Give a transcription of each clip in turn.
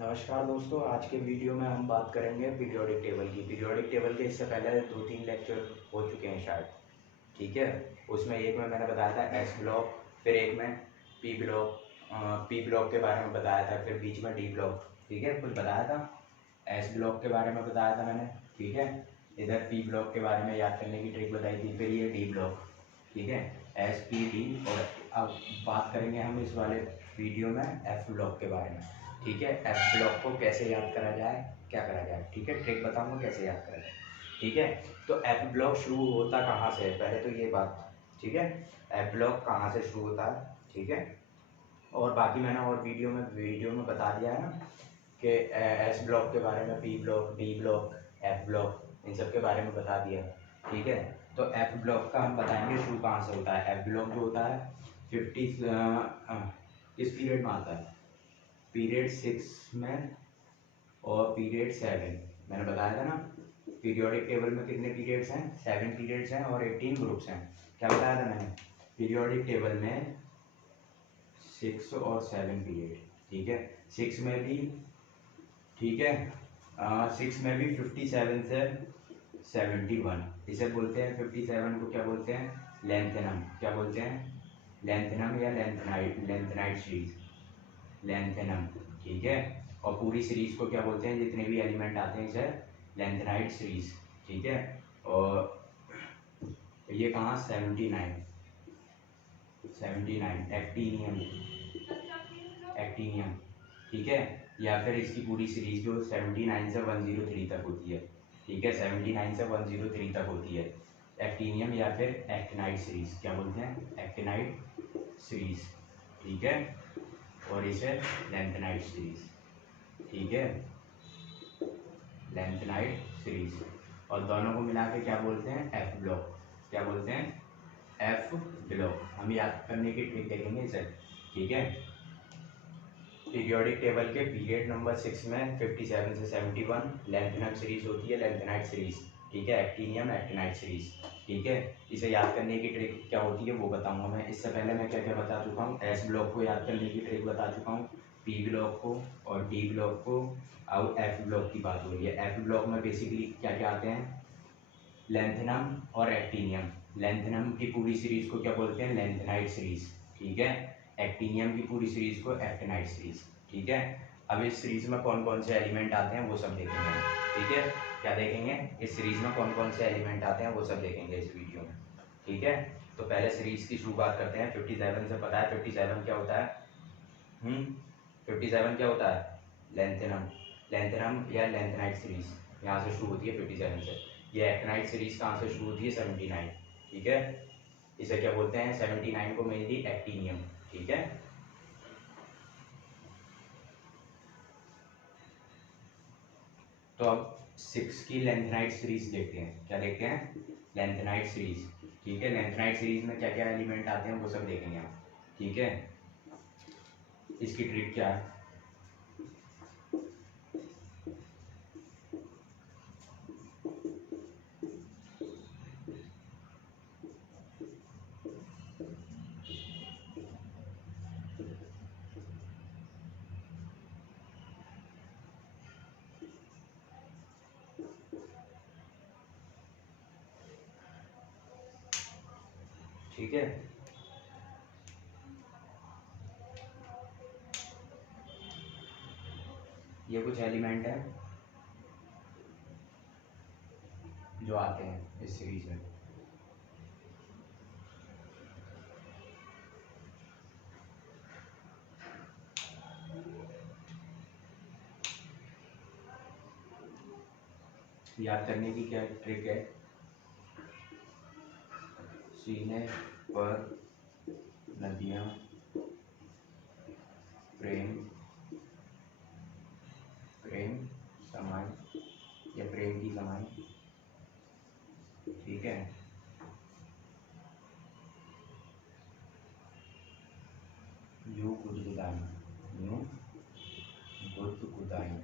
नमस्कार दोस्तों, आज के वीडियो में हम बात करेंगे पीरियोडिक टेबल की। पीरियोडिक टेबल के इससे पहले 2-3 लेक्चर हो चुके हैं शायद, ठीक है। उसमें एक में मैंने बताया था एस ब्लॉक, फिर एक में पी ब्लॉक, पी ब्लॉक के बारे में बताया था, फिर बीच में डी ब्लॉक, ठीक है, कुछ बताया था। एस ब्लॉक के बारे में बताया था मैंने, ठीक है। इधर पी ब्लॉक के बारे में याद करने की ट्रिक बताई थी, फिर ये डी ब्लॉक, ठीक है, एस पी डी। और अब बात करेंगे हम इस वाले वीडियो में एफ ब्लॉक के बारे में, ठीक है। एफ ब्लॉक को कैसे याद करा जाए, क्या करा जाए, ठीक है, ट्रिक बताऊंगा कैसे याद करा जाए, ठीक है। तो एफ ब्लॉक शुरू होता कहाँ से है, पहले तो ये बात, ठीक है। एफ ब्लॉक कहाँ से शुरू होता है, ठीक है। और बाकी मैंने और वीडियो में बता दिया है ना कि एस ब्लॉक के बारे में, P block, D block, F block, इन सब के बारे में बता दिया, ठीक है। तो एफ ब्लॉक का हम बताएंगे शुरू कहाँ से होता है। एफ ब्लॉक जो होता है 50 किस पीरियड में आता है, पीरियड 6 में और पीरियड 7। मैंने बताया था ना, पीरियोडिक टेबल में कितने पीरियड्स हैं, 7 पीरियड्स हैं और 18 ग्रुप्स हैं। क्या बताया था मैंने, पीरियोडिक टेबल में 6 और 7 पीरियड, ठीक है। 6 में भी, ठीक है, 6 में भी 57 से 71, इसे बोलते हैं 57 को क्या बोलते हैं, लेंथेनम। क्या बोलते हैं, लेंथेनम या लेंथेनाइट सीरीज, लेंथेनम, ठीक है। और पूरी सीरीज को क्या बोलते हैं, जितने भी एलिमेंट आते हैं इसे लेंथेनाइट सीरीज, ठीक है। और ये कहाँ 79 एक्टीनियम, एक्टीनियम, ठीक है। या फिर इसकी पूरी सीरीज जो 79 से 103 तक होती है, ठीक है, 79 से 103 तक होती है, एक्टीनियम या फिर एक्टिनाइट सीरीज, क्या बोलते हैं, एक्टिनाइट सीरीज, ठीक है। और इसे लेंथेनाइट सीरीज, ठीक है, लेंथेनाइट सीरीज। और दोनों को मिला के क्या बोलते हैं, एफ ब्लॉक। क्या बोलते हैं, एफ ब्लॉक। हम याद करने की ट्रिक देखेंगे इसे, ठीक है। पीरियोडिक टेबल के पीरियड नंबर 6 में 57 से 71 लेंथेनम सीरीज होती है, लेंथेनाइट सीरीज, ठीक है, एक्टीनियम एक्टिनाइट सीरीज, ठीक है। इसे याद करने की ट्रिक क्या होती है वो बताऊंगा मैं। इससे पहले मैं क्या क्या बता चुका हूँ, एस ब्लॉक को याद करने की ट्रिक बता चुका हूँ, पी ब्लॉक को और डी ब्लॉक को। अब एफ ब्लॉक की बात हो रही है। एफ ब्लॉक में बेसिकली क्या क्या आते हैं, लेंथेनम और एक्टीनियम। लेंथेनम की पूरी सीरीज को क्या बोलते हैं, लेंथेनाइट सीरीज, ठीक है। एक्टीनियम की पूरी सीरीज को एक्टिनाइट सीरीज, ठीक है। अब इस सीरीज में कौन कौन से एलिमेंट आते हैं वो सब देखेंगे, ठीक है। क्या देखेंगे, इस सीरीज में कौन कौन से एलिमेंट आते हैं वो सब देखेंगे इस वीडियो में, ठीक है। तो पहले सीरीज की शुरुआत करते हैं 57 से। पता है 57 क्या होता है, 57 क्या होता है, लेंथेनम, लेंथेनम या लेंथेनाइट सीरीज यहाँ से शुरू होती है 57 से। ये एक्टिनाइट सीरीज कहाँ से शुरू होती है, 79, ठीक है। इसे क्या बोलते हैं, 79 को मेनली एक्टीनियम, ठीक है। तो अब 6 की लेंथेनाइट सीरीज देखते हैं। क्या देखते हैं, लेंथेनाइट सीरीज, ठीक है। लेंथेनाइट सीरीज में क्या क्या एलिमेंट आते हैं वो सब देखेंगे हम, ठीक है। इसकी ट्रिक क्या है, ठीक है। ये कुछ एलिमेंट है जो आते हैं इस सीरीज में, याद करने की क्या ट्रिक है, सीने पर नदियाँ, प्रेम, प्रेम समाई या प्रेम की कमाई, ठीक है। यूं गुदगुदाई, यूं गुदगुदाई,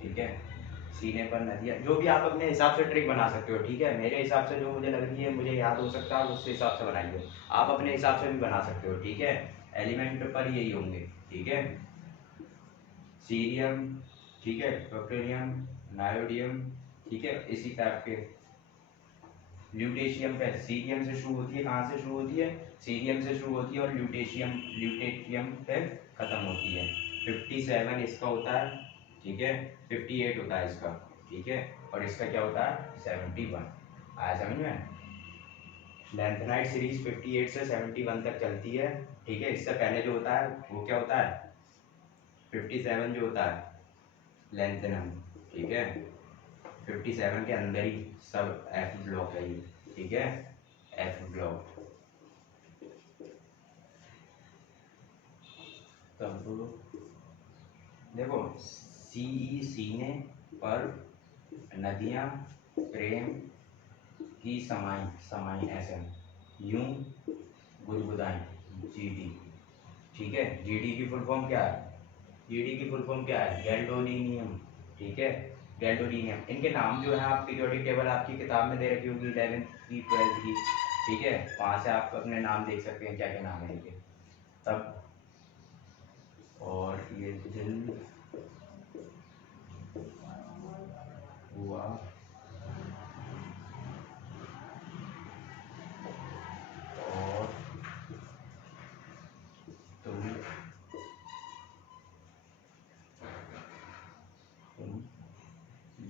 ठीक है। सीने पर नदियाँ, जो भी आप अपने हिसाब से ट्रिक बना सकते हो, ठीक है। मेरे हिसाब से जो मुझे लग रही है, मुझे याद हो सकता है, उस हिसाब से बनाइए। आप अपने हिसाब से भी बना सकते हो, ठीक है। एलिमेंट पर यही होंगे, ठीक है। सीरियम, ठीक है, प्रोपेरियम, नायोडियम, ठीक है, इसी टाइप के। ल्यूटेशियम पे सीरियम से शुरू होती है, कहाँ से शुरू होती है, सीरियम से शुरू होती है और ल्यूटेशियम पे खत्म होती है। 57 इसका होता है, ठीक है, 58 होता है इसका, ठीक है, और इसका क्या होता है 71। आया समझ में। लेंथेनाइट सीरीज 58 से 71 तक चलती है, ठीक है। इससे पहले जो होता है वो क्या होता है 57 जो होता है लेंथेनम, ठीक है। 57 के अंदर ही सब एफ ब्लॉक है ये, ठीक है, एफ ब्लॉक। तब देखो सीने पर नदियाँ प्रेम की समाई समाई ऐसे यूं गुदगुदाएं, जीडी, ठीक है। जीडी की फुल फॉर्म क्या है, जीडी की फुल फॉर्म क्या है, गैल्डोनियम, ठीक है, गैल्डोनियम। इनके नाम जो है आप पीरियोडिक टेबल आपकी किताब में दे रखी होगी 11th की 12th की, ठीक है, वहाँ से आप अपने नाम देख सकते हैं क्या क्या नाम है इनके। तब और ये दिल हुआ और तुम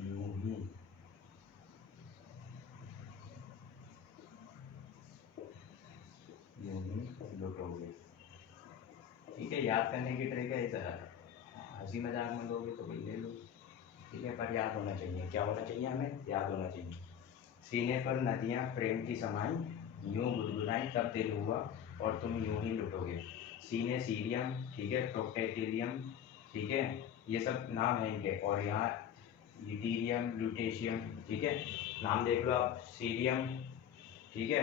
यूं ही लुटोगे, ठीक है। याद करने की ट्रिक है, इधर हंसी मजाक में लोगे तो भाई ले लो, ठीक है, पर याद होना चाहिए। क्या होना चाहिए, हमें याद होना चाहिए। सीने पर नदियाँ प्रेम की समाई यूं गुदगुदाई तब दिल हुआ और तुम यूं ही लुटोगे। सीने सीरियम, ठीक है, प्रोक्टेटिलियम, ठीक है, ये सब नाम है इनके। और यहाँ यूटीरियम, ल्यूटेशियम, ठीक है, नाम देख लो आप। सीरियम, ठीक है,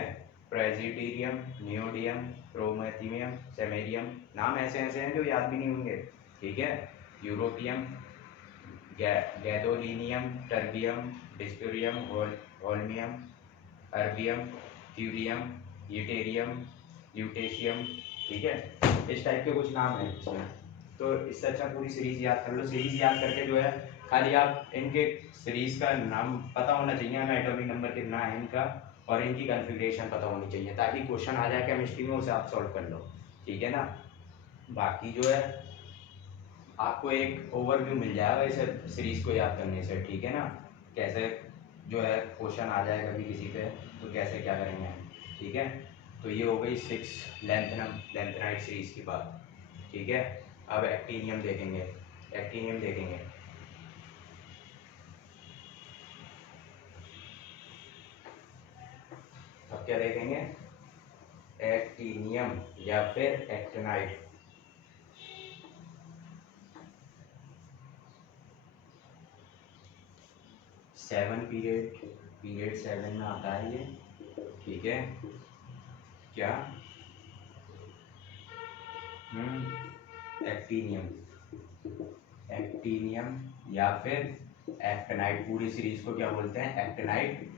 प्रेजिटेरियम, नियोडियम, प्रोमेथियम, सेमेरियम, नाम ऐसे ऐसे हैं जो याद भी नहीं होंगे, ठीक है। Europium, gadolinium, terbium, dysprosium, holmium, erbium, thulium, ytterbium, lutetium, ठीक है। इस टाइप के कुछ नाम हैं इसमें। तो इससे अच्छा पूरी सीरीज याद कर लो। सीरीज याद करके जो है खाली आप इनके सीरीज का नाम पता होना चाहिए, हमें एटॉमिक नंबर कितना है इनका और इनकी कॉन्फ़िगरेशन पता होनी चाहिए, ताकि क्वेश्चन आ जाए केमिस्ट्री में उसे आप सॉल्व कर लो, ठीक है ना। बाकी जो है आपको एक ओवरव्यू मिल जाएगा इस सीरीज को याद करने से, ठीक है ना। कैसे जो है क्वेश्चन आ जाए कभी किसी पे तो कैसे क्या करेंगे हम, ठीक है। तो ये हो गई 6 लेंथेनाइट सीरीज की बात, ठीक है। अब एक्टिनियम देखेंगे, एक्टिनियम देखेंगे। अब क्या देखेंगे, एक्टिनियम या फिर एक्टिनाइट। पीरियड 7 में आता है ये, ठीक है। क्या एक्टिनियम, एक्टिनियम या फिर एक्टिनाइट। पूरी सीरीज को क्या बोलते हैं, एक्टिनाइट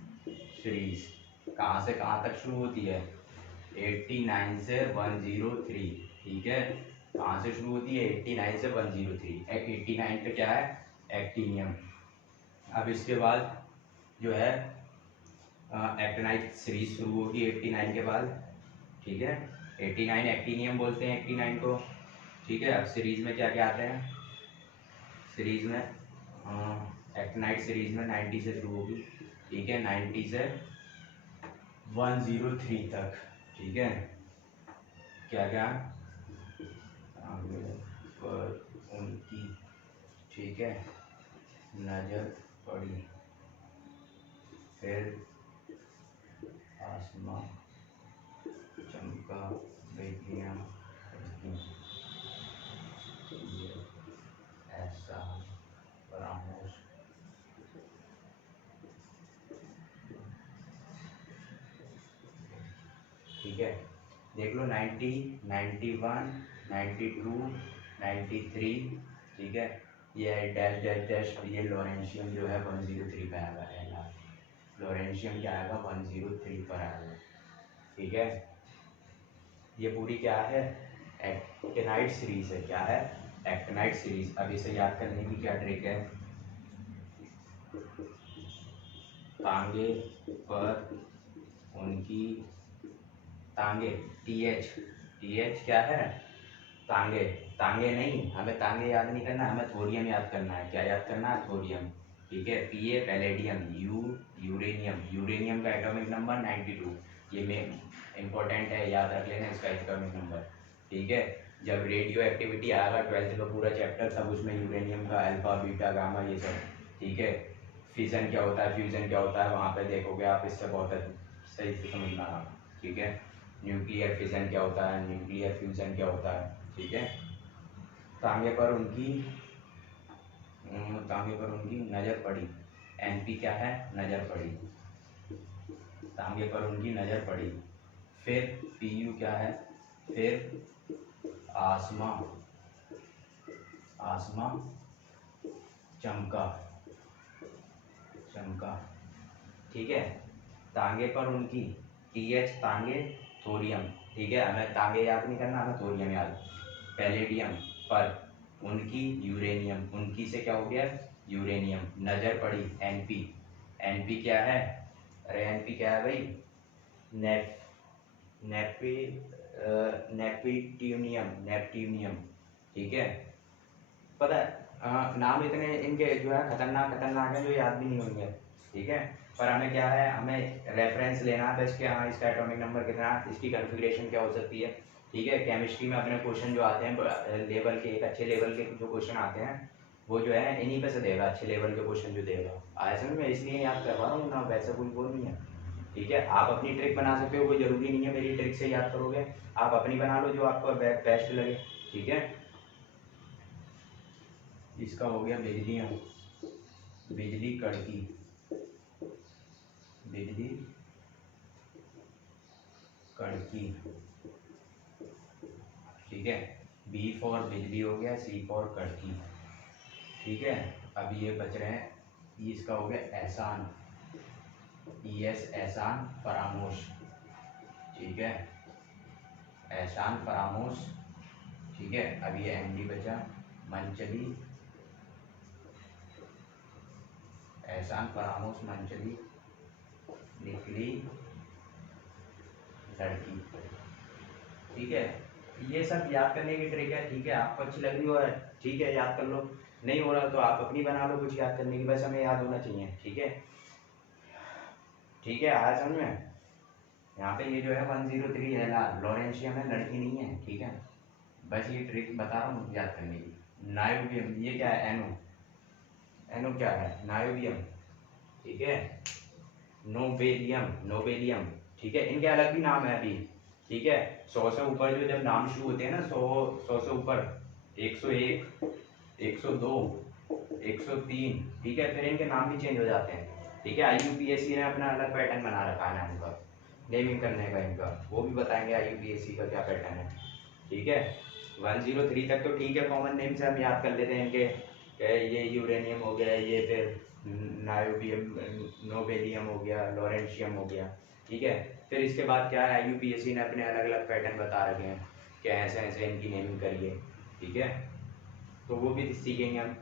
सीरीज। कहाँ से कहाँ तक शुरू होती है, 89 से 103, ठीक है। कहाँ से शुरू होती है, 89 से 103। 89 पे क्या है, एक्टिनियम। अब इसके बाद जो है एक्टिनाइट सीरीज शुरू होगी 89 के बाद, ठीक है। 89 एक्टिनियम बोलते हैं 89 को, ठीक है। अब सीरीज में क्या क्या आते हैं, सीरीज में एक्टिनाइट सीरीज में 90 से शुरू होगी, ठीक है, 90 से 103 तक, ठीक है। क्या क्या पर उनकी, ठीक है, नजर पड़ी, फिर आसमां चमका, बेटियां ऐसा परामर्श, ठीक है। देख लो 90, 91, 92, 93, ठीक है। ये डैश डैश डैश, ये लॉरेंशियम जो है 103 पे आएगा, पहला लॉरेंशियम क्या आएगा 103 पर आएगा, ठीक है। ये पूरी क्या है, एक्टिनाइट सीरीज है, क्या है, एक्टिनाइड सीरीज। अब इसे याद करने की क्या ट्रिक है, तांगे पर उनकी, तांगे टी एच क्या है, तांगे, तांगे नहीं, हमें तांगे याद नहीं करना, हमें थोरियम याद करना है। क्या याद करना है, थोरियम। ठीक है, P A palladium, you uranium, uranium का एटॉमिक नंबर 92, ये में इंपॉर्टेंट है, याद रख लेना इसका एटॉमिक नंबर। ठीक है, जब रेडियो एक्टिविटी आएगा 12th का पूरा चैप्टर, तब उसमें यूरेनियम का अल्फा बीटा गामा ये सब, ठीक है, फिजन क्या होता है, फ्यूजन क्या होता है, वहाँ पे देखोगे आप, इससे बहुत सही से समझना। ठीक है, न्यूक्लियर फिजन क्या होता है, न्यूक्लियर फ्यूजन क्या होता है। ठीक है, तांगे पर उनकी, तांगे पर उनकी नज़र पड़ी, एनपी क्या है, नज़र पड़ी, तांगे पर उनकी नज़र पड़ी। फिर पीयू क्या है, फिर आसमां, आसमां चमका, चमका। ठीक है, तांगे पर उनकी, टीएच तांगे, थोरियम। ठीक है, हमें तांगे याद नहीं करना, हमें थोरियम याद। पैलेडियम पर उनकी, यूरेनियम, उनकी से क्या हो गया, यूरेनियम। नज़र पड़ी, एनपी, एनपी क्या है, अरे एनपी क्या है भाई, नेप नेपी नेपट्यूनियम, नेपट्यूनियम। ठीक है, पता है, नाम इतने इनके जो है खतरनाक खतरनाक है, जो याद भी नहीं होंगे। ठीक है, पर हमें क्या है, हमें रेफरेंस लेना है बस कि हाँ इसका एटॉमिक नंबर कितना है, इसकी कॉन्फ़िगरेशन क्या हो सकती है। ठीक है, केमिस्ट्री में अपने क्वेश्चन जो आते हैं लेवल के, एक अच्छे लेवल के जो क्वेश्चन आते हैं, वो जो है इन्हीं पे से देगा, अच्छे लेवल के क्वेश्चन जो देगा। आया समझ में, इसलिए याद करवा रहा हूँ ना, वैसा कोई वो नहीं है। ठीक है, आप अपनी ट्रिक बना सकते हो, कोई ज़रूरी नहीं है मेरी ट्रिक से याद करोगे, आप अपनी बना लो जो आपको बेस्ट लगे। ठीक है, इसका हो गया बिजलियाँ, बिजली कड़की, बिजली कड़की। ठीक है, बी फॉर बिजली हो गया, सी फॉर कड़की। ठीक है, अब ये बच रहे हैं, ये इसका हो गया एहसान, ई एस एहसान फरामोश। ठीक है, एहसान फरामोश। ठीक है, अब ये एम डी बचा, मनचली, एहसान फरामोश मनचली निकली लड़की। ठीक है, ये सब याद करने की ट्रिक है। ठीक है, आपको अच्छी लग रही हो, ठीक है याद कर लो, नहीं हो रहा तो आप अपनी बना लो कुछ याद करने की, बस हमें याद होना चाहिए। ठीक है, ठीक है, आया समझ में। यहाँ पे ये जो है 103 है ना, लॉरेंशियम है, लड़की नहीं है। ठीक है, बस ये ट्रिक बता रहा हूँ याद करने की। नायोबियम, ये क्या है, एनो, एनो क्या है, नायोबियम। ठीक है, नोबेलियम, नोबेलियम। ठीक है, इनके अलग भी नाम है अभी। ठीक है, 100 से ऊपर जो जब नाम शुरू होते हैं ना, 100 से ऊपर, 101, 102, 103। ठीक है, फिर इनके नाम भी चेंज हो जाते हैं। ठीक है, IUPAC ने अपना अलग पैटर्न बना रखा है नाम का, नेमिंग करने का इनका, वो भी बताएंगे IUPAC का क्या पैटर्न है। ठीक है, 103 तक तो ठीक है, कॉमन नेम से हम याद कर लेते हैं इनके, ये यूरेनियम हो गया, ये फिर नायोबियम, नोबेलियम हो गया, लॉरेंशियम हो गया। ठीक है, फिर इसके बाद क्या है, IUPAC ने अपने अलग अलग पैटर्न बता रखे हैं कि ऐसे ऐसे इनकी नेमिंग करिए। ठीक है, तो वो भी सीखेंगे हम।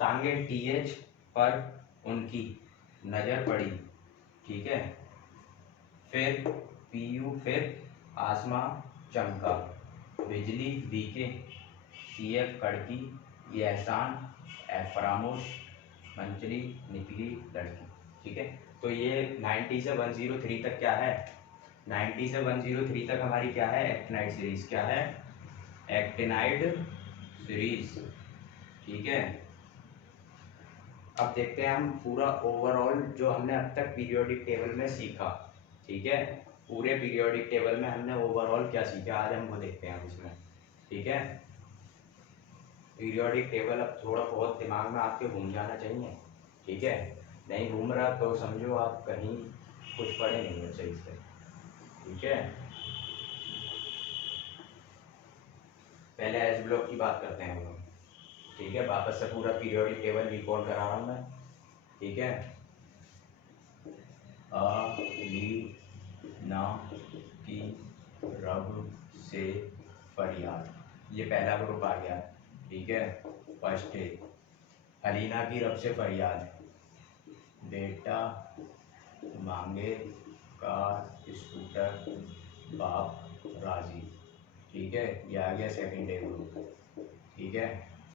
तांगे TH पर उनकी नज़र पड़ी। ठीक है, फिर PU, फिर आसमां चमका, बिजली BK, CF कड़की, ये एहसान, फरामोश, मंचली निकली लड़की। ठीक है, तो ये 90 से 103 तक क्या है, 90 से 103 तक हमारी क्या है, एक्टिनाइड सीरीज। क्या है, एक्टिनाइड सीरीज। ठीक है, अब देखते हैं हम पूरा ओवरऑल जो हमने अब तक पीरियोडिक टेबल में सीखा। ठीक है, पूरे पीरियोडिक टेबल में हमने ओवरऑल क्या सीखा, आज हम वो देखते हैं इसमें। ठीक है, पीरियोडिक टेबल अब थोड़ा बहुत दिमाग में आपके घूम जाना चाहिए। ठीक है, नहीं घूम रहा तो समझो आप कहीं कुछ पढ़े नहीं हो सही से। ठीक है, पहले एस ब्लॉक की बात करते हैं हम लोग। ठीक है, वापस से पूरा पीरियोडिक टेबल रिकॉल करा रहा हूँ मैं। ठीक है, अ ली ना की रब से फरियाद, ये पहला ग्रुप आ गया। ठीक है। फर्स्ट डे अलीना की रब से फरियाद, बेटा मांगे कार स्कूटर बाप राजी। ठीक है, ये आ गया सेकंड डे ग्रुप। ठीक है,